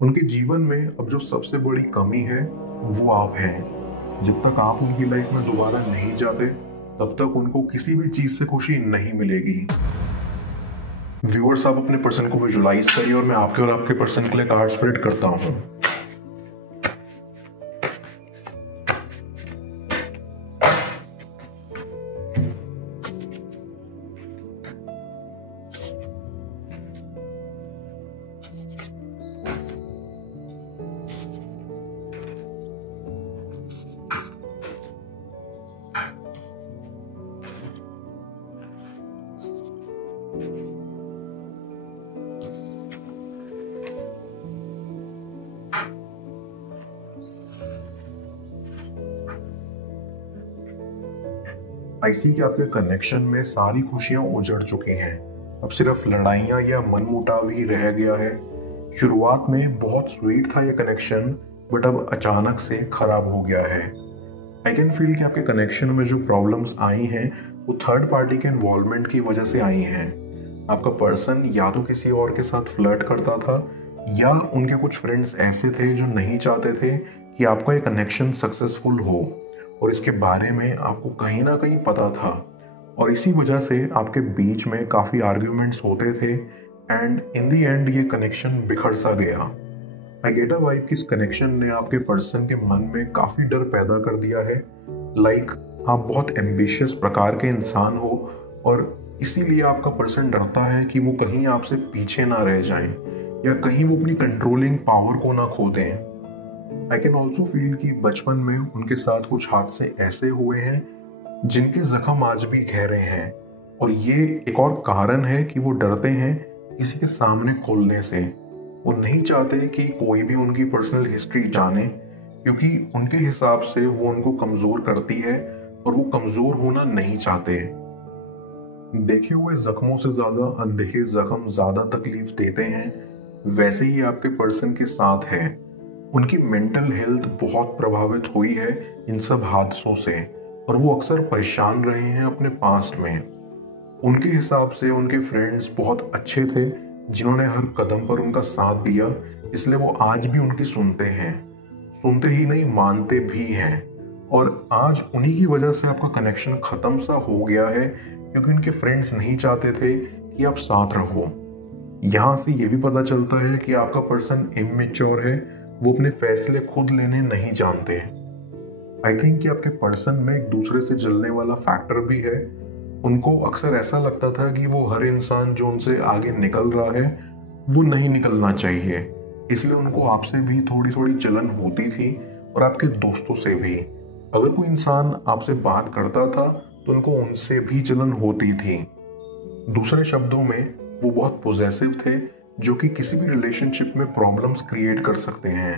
उनके जीवन में अब जो सबसे बड़ी कमी है वो आप हैं। जब तक आप उनकी लाइफ में दोबारा नहीं जाते तब तक उनको किसी भी चीज से खुशी नहीं मिलेगी। व्यूअर्स, आप अपने पर्सन को विजुलाइज करिए और मैं आपके और आपके पर्सन के लिए कार्ड स्प्रेड करता हूँ। आई सी कि आपके कनेक्शन में सारी खुशियां उजड़ चुकी हैं। अब सिर्फ लड़ाइयां या मनमुटाव ही रह गया है। शुरुआत में बहुत स्वीट था ये कनेक्शन, बट अब अचानक से खराब हो गया है। आई कैन फील कि आपके कनेक्शन में जो प्रॉब्लम्स आई हैं वो थर्ड पार्टी के इन्वॉल्वमेंट की वजह से आई हैं। आपका पर्सन या तो किसी और के साथ फ्लर्ट करता था या उनके कुछ फ्रेंड्स ऐसे थे जो नहीं चाहते थे कि आपका ये कनेक्शन सक्सेसफुल हो, और इसके बारे में आपको कहीं ना कहीं पता था, और इसी वजह से आपके बीच में काफ़ी आर्ग्यूमेंट्स होते थे एंड इन दी एंड ये कनेक्शन बिखर सा गया। आई गेट अ वाइब कि इस कनेक्शन ने आपके पर्सन के मन में काफ़ी डर पैदा कर दिया है। लाइक आप बहुत एम्बिशियस प्रकार के इंसान हो और इसीलिए आपका पर्सन डरता है कि वो कहीं आपसे पीछे ना रह जाएं या कहीं वो अपनी कंट्रोलिंग पावर को ना खो दें। आई कैन ऑल्सो फील कि बचपन में उनके साथ कुछ हादसे ऐसे हुए हैं जिनके जख्म आज भी गहरे हैं, और ये एक और कारण है कि वो डरते हैं किसी के सामने खोलने से। वो नहीं चाहते कि कोई भी उनकी पर्सनल हिस्ट्री जाने, क्योंकि उनके हिसाब से वो उनको कमजोर करती है और वो कमजोर होना नहीं चाहते। देखे हुए जख्मों से ज्यादा अनदेखे जख्म ज्यादा तकलीफ देते हैं। वैसे ही आपके पर्सन के साथ है। उनकी मेंटल हेल्थ बहुत प्रभावित हुई है इन सब हादसों से, और वो अक्सर परेशान रहे हैं अपने पास्ट में। उनके हिसाब से उनके फ्रेंड्स बहुत अच्छे थे जिन्होंने हर कदम पर उनका साथ दिया, इसलिए वो आज भी उनकी सुनते हैं। सुनते ही नहीं, मानते भी हैं। और आज उन्हीं की वजह से आपका कनेक्शन खत्म सा हो गया है, क्योंकि उनके फ्रेंड्स नहीं चाहते थे कि आप साथ रहो। यहाँ से ये भी पता चलता है कि आपका पर्सन इमेच्योर है, वो अपने फैसले खुद लेने नहीं जानते। आई थिंक कि आपके पर्सन में एक दूसरे से जलने वाला फैक्टर भी है। उनको अक्सर ऐसा लगता था कि वो हर इंसान जो उनसे आगे निकल रहा है वो नहीं निकलना चाहिए, इसलिए उनको आपसे भी थोड़ी थोड़ी जलन होती थी, और आपके दोस्तों से भी। अगर कोई इंसान आपसे बात करता था तो उनको उनसे भी जलन होती थी। दूसरे शब्दों में वो बहुत पोजेसिव थे, जो कि किसी भी रिलेशनशिप में प्रॉब्लम्स क्रिएट कर सकते हैं।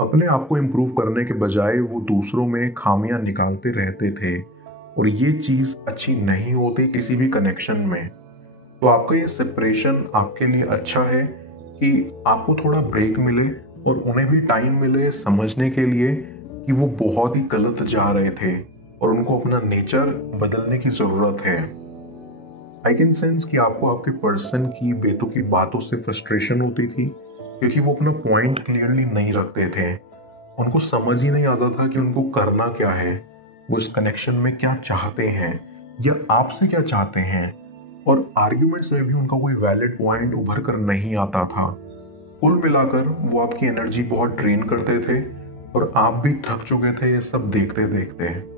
अपने आप को इम्प्रूव करने के बजाय वो दूसरों में खामियां निकालते रहते थे, और ये चीज़ अच्छी नहीं होती किसी भी कनेक्शन में। तो आपका ये सेपरेशन आपके लिए अच्छा है कि आपको थोड़ा ब्रेक मिले और उन्हें भी टाइम मिले समझने के लिए कि वो बहुत ही गलत जा रहे थे और उनको अपना नेचर बदलने की ज़रूरत है। आई कैन सेंस कि आपको आपके पर्सन की बेतुकी बातों से फ्रस्ट्रेशन होती थी, क्योंकि वो अपना पॉइंट क्लियरली नहीं रखते थे। उनको समझ ही नहीं आता था कि उनको करना क्या है, वो इस कनेक्शन में क्या चाहते हैं या आपसे क्या चाहते हैं, और आर्ग्यूमेंट्स में भी उनका कोई वैलिड पॉइंट उभर कर नहीं आता था। कुल मिलाकर वो आपकी एनर्जी बहुत ड्रेन करते थे, और आप भी थक चुके थे ये सब देखते देखते।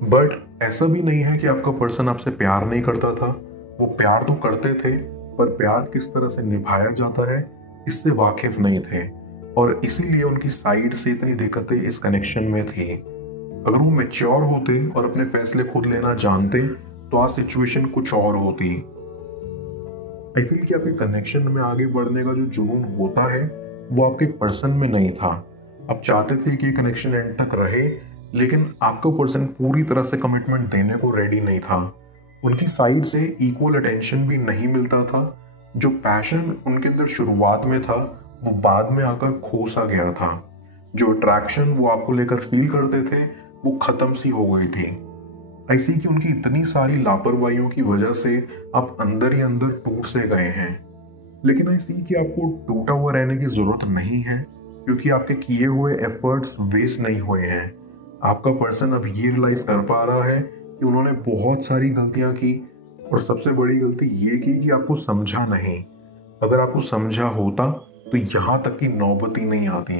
बट ऐसा भी नहीं है कि आपका पर्सन आपसे प्यार नहीं करता था। वो प्यार तो करते थे, पर प्यार किस तरह से निभाया जाता है इससे वाकिफ नहीं थे, और इसीलिए उनकी साइड से इतनी दिक्कतें इस कनेक्शन में थी। अगर वो मैच्योर होते और अपने फैसले खुद लेना जानते तो आज सिचुएशन कुछ और होती। आई फील कि आपके कनेक्शन में आगे बढ़ने का जो जुनून होता है वो आपके पर्सन में नहीं था। आप चाहते थे कि कनेक्शन एंड तक रहे, लेकिन आपका पर्सन पूरी तरह से कमिटमेंट देने को रेडी नहीं था। उनकी साइड से इक्वल अटेंशन भी नहीं मिलता था। जो पैशन उनके अंदर शुरुआत में था वो बाद में आकर खो सा गया था। जो अट्रैक्शन वो आपको लेकर फील करते थे वो खत्म सी हो गई थी। ऐसी कि उनकी इतनी सारी लापरवाहियों की वजह से आप अंदर ही अंदर टूट से गए हैं। लेकिन आई सी कि आपको टूटा हुआ रहने की जरूरत नहीं है, क्योंकि आपके किए हुए एफर्ट्स वेस्ट नहीं हुए हैं। आपका पर्सन अब ये रियलाइज कर पा रहा है कि उन्होंने बहुत सारी गलतियां की, और सबसे बड़ी गलती ये की कि आपको समझा नहीं। अगर आपको समझा होता तो यहाँ तक की नौबत ही नहीं आती।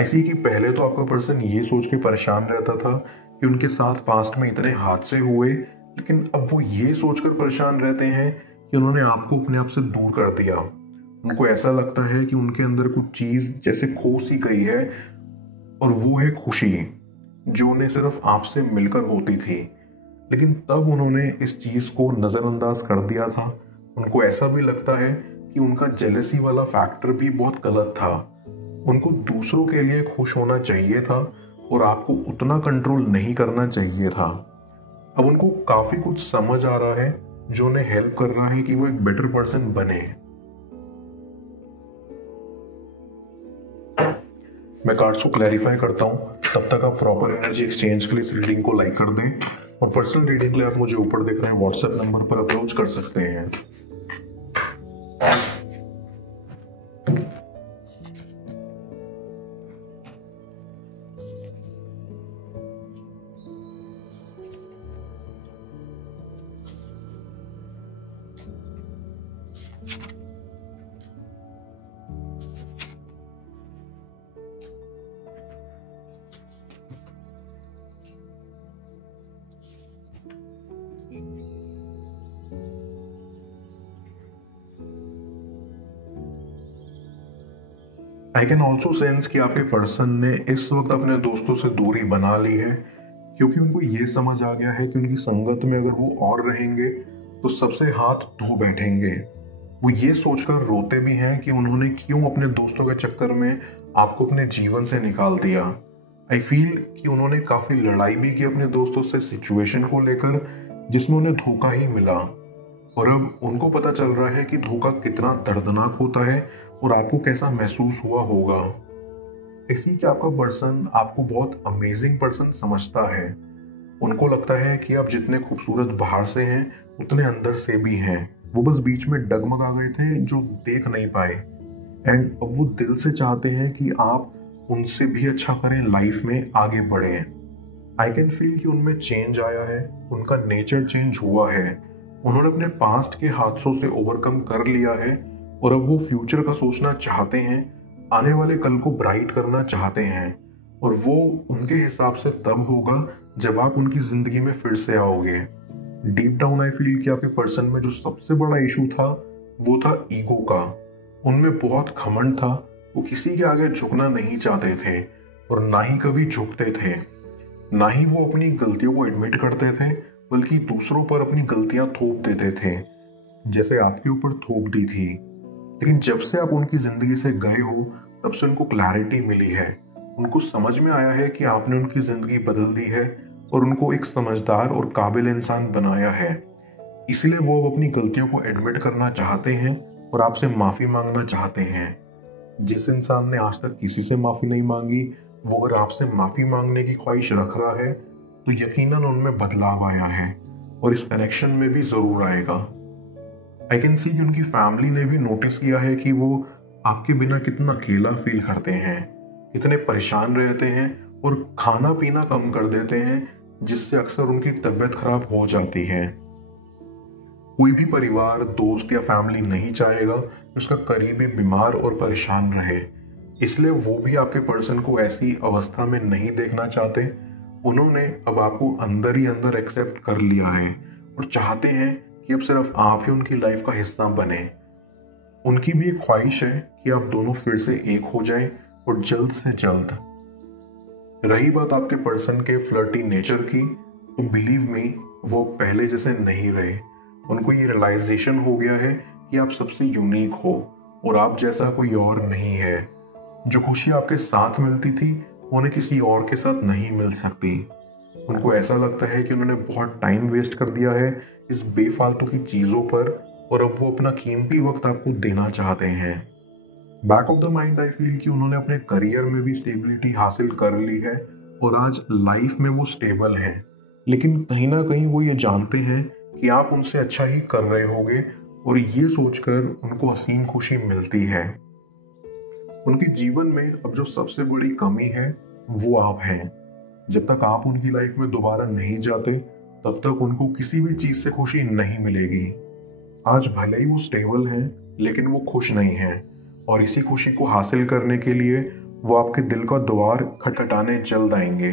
ऐसी कि पहले तो आपका पर्सन ये सोच के परेशान रहता था कि उनके साथ पास्ट में इतने हादसे हुए, लेकिन अब वो ये सोचकर परेशान रहते हैं कि उन्होंने आपको अपने आप से दूर कर दिया। उनको ऐसा लगता है कि उनके अंदर कुछ चीज जैसे खो सी गई है, और वो है खुशी, जो उन्हें सिर्फ आपसे मिलकर होती थी। लेकिन तब उन्होंने इस चीज को नजरअंदाज कर दिया था। उनको ऐसा भी लगता है कि उनका जेलसी वाला फैक्टर भी बहुत गलत था। उनको दूसरों के लिए खुश होना चाहिए था, और आपको उतना कंट्रोल नहीं करना चाहिए था। अब उनको काफी कुछ समझ आ रहा है, जो उन्हें हेल्प कर रहा है कि वो एक बेटर पर्सन बने। मैं कार्ड्स को क्लैरिफाई करता हूँ, तब तक आप प्रॉपर एनर्जी एक्सचेंज के लिए इस रीडिंग को लाइक कर दें, और पर्सनल रीडिंग के लिए आप मुझे ऊपर दिख रहे हैं व्हाट्सएप नंबर पर अप्रोच कर सकते हैं। आई कैन ऑल्सो सेंस कि आपके पर्सन ने इस वक्त अपने दोस्तों से दूरी बना ली है, क्योंकि उनको ये समझ आ गया है कि उनकी संगत में अगर वो और रहेंगे तो सबसे हाथ धो बैठेंगे। वो ये सोचकर रोते भी हैं कि उन्होंने क्यों अपने दोस्तों के चक्कर में आपको अपने जीवन से निकाल दिया। आई फील कि उन्होंने काफी लड़ाई भी की अपने दोस्तों से सिचुएशन को लेकर, जिसमें उन्हें धोखा ही मिला, और अब उनको पता चल रहा है कि धोखा कितना दर्दनाक होता है और आपको कैसा महसूस हुआ होगा। इसी कि आपका पर्सन आपको बहुत अमेजिंग पर्सन समझता है। उनको लगता है कि आप जितने खूबसूरत बाहर से हैं उतने अंदर से भी हैं। वो बस बीच में डगमगा गए थे जो देख नहीं पाए, एंड अब वो दिल से चाहते हैं कि आप उनसे भी अच्छा करें, लाइफ में आगे बढ़ें। आई कैन फील कि उनमें चेंज आया है, उनका नेचर चेंज हुआ है। उन्होंने अपने पास्ट के हादसों से ओवरकम कर लिया है, और अब वो फ्यूचर का सोचना चाहते हैं, आने वाले कल को ब्राइट करना चाहते हैं, और वो उनके हिसाब से तब होगा जब आप उनकी जिंदगी में फिर से आओगे। डीप डाउन आई फील कि आपके पर्सन में जो सबसे बड़ा इशू था वो था ईगो का। उनमें बहुत घमंड था, वो किसी के आगे झुकना नहीं चाहते थे, और ना ही कभी झुकते थे। ना ही वो अपनी गलतियों को एडमिट करते थे, बल्कि दूसरों पर अपनी गलतियां थोप देते थे, जैसे आपके ऊपर थोप दी थी। लेकिन जब से आप उनकी जिंदगी से गए हो, तब से उनको क्लैरिटी मिली है। उनको समझ में आया है कि आपने उनकी जिंदगी बदल दी है, और उनको एक समझदार और काबिल इंसान बनाया है। इसलिए वो अब अपनी गलतियों को एडमिट करना चाहते हैं और आपसे माफी मांगना चाहते हैं। जिस इंसान ने आज तक किसी से माफी नहीं मांगी, वो अगर आपसे माफी मांगने की ख्वाहिश रख रहा है, तो यकीनन उनमें बदलाव आया है, और इस कनेक्शन में भी जरूर आएगा। आई कैन सी कि उनकी फैमिली ने भी नोटिस किया है कि वो आपके बिना कितना अकेला फील करते हैं, कितने परेशान रहते हैं, और खाना पीना कम कर देते हैं, जिससे अक्सर उनकी तबीयत खराब हो जाती है। कोई भी परिवार, दोस्त या फैमिली नहीं चाहेगा कि उसका करीबी बीमार और परेशान रहे। इसलिए वो भी आपके पर्सन को ऐसी अवस्था में नहीं देखना चाहते। उन्होंने अब आपको अंदर ही अंदर एक्सेप्ट कर लिया है, और चाहते हैं कि अब सिर्फ आप ही उनकी लाइफ का हिस्सा बने। उनकी भी एक ख्वाहिश है कि आप दोनों फिर से एक हो जाएं, और जल्द से जल्द। रही बात आपके पर्सन के फ्लर्टी नेचर की, तो बिलीव मी, वो पहले जैसे नहीं रहे। उनको ये रियलाइजेशन हो गया है कि आप सबसे यूनिक हो, और आप जैसा कोई और नहीं है। जो खुशी आपके साथ मिलती थी, उन्हें किसी और के साथ नहीं मिल सकती। उनको ऐसा लगता है कि उन्होंने बहुत टाइम वेस्ट कर दिया है इस बेफालतू की चीजों पर, और अब वो अपना कीमती वक्त आपको देना चाहते हैं। Back of the mind I feel कि उन्होंने अपने करियर में भी स्टेबिलिटी हासिल कर ली है, और आज लाइफ में वो स्टेबल हैं। लेकिन कहीं ना कहीं वो ये जानते हैं कि आप उनसे अच्छा ही कर रहे होगे, और ये सोचकर उनको असीम खुशी मिलती है। उनके जीवन में अब जो सबसे बड़ी कमी है वो आप हैं। जब तक आप उनकी लाइफ में दोबारा नहीं जाते तब तक उनको किसी भी चीज से खुशी नहीं मिलेगी। आज भले ही वो स्टेबल हैं लेकिन वो खुश नहीं हैं, और इसी खुशी को हासिल करने के लिए वो आपके दिल का द्वार खटखटाने जल्द आएंगे।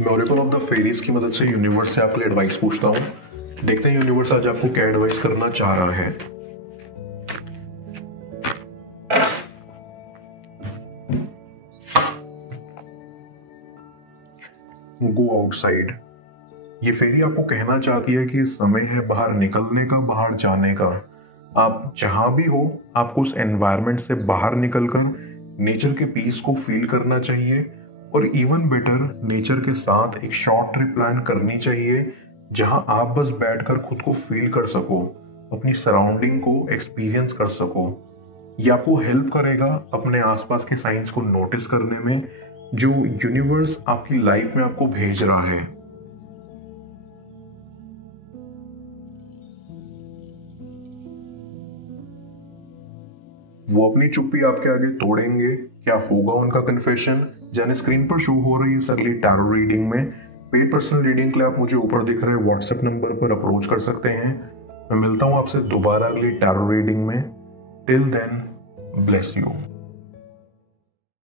मैं ओरेकल ऑफ द फेरीज की मदद से यूनिवर्स से आपके लिए एडवाइस पूछता हूँ। देखते हैं यूनिवर्स आज आपको क्या एडवाइस करना चाह रहा है। Go outside. ये फेरी आपको कहना चाहती है कि समय है बाहर निकलने का, बाहर जाने का। आप जहां भी हो आपको उस एनवायरनमेंट से बाहर निकलकर नेचर के पीस को फील करना चाहिए, और इवन बेटर नेचर के साथ एक शॉर्ट ट्रिप प्लान करनी चाहिए जहां आप बस बैठकर खुद को फील कर सको, अपनी सराउंडिंग को एक्सपीरियंस कर सको। ये आपको हेल्प करेगा अपने आसपास के साइंस को नोटिस करने में जो यूनिवर्स आपकी लाइफ में आपको भेज रहा है। वो अपनी चुप्पी आपके आगे तोड़ेंगे। क्या होगा उनका कन्फेशन, जाने स्क्रीन पर शो हो रही है इस अगली टैरो रीडिंग में। पेड पर्सनल रीडिंग के लिए आप मुझे ऊपर दिख रहे व्हाट्सएप नंबर पर अप्रोच कर सकते हैं। मैं मिलता हूं आपसे दोबारा अगली टैरो रीडिंग में। Till then, bless you.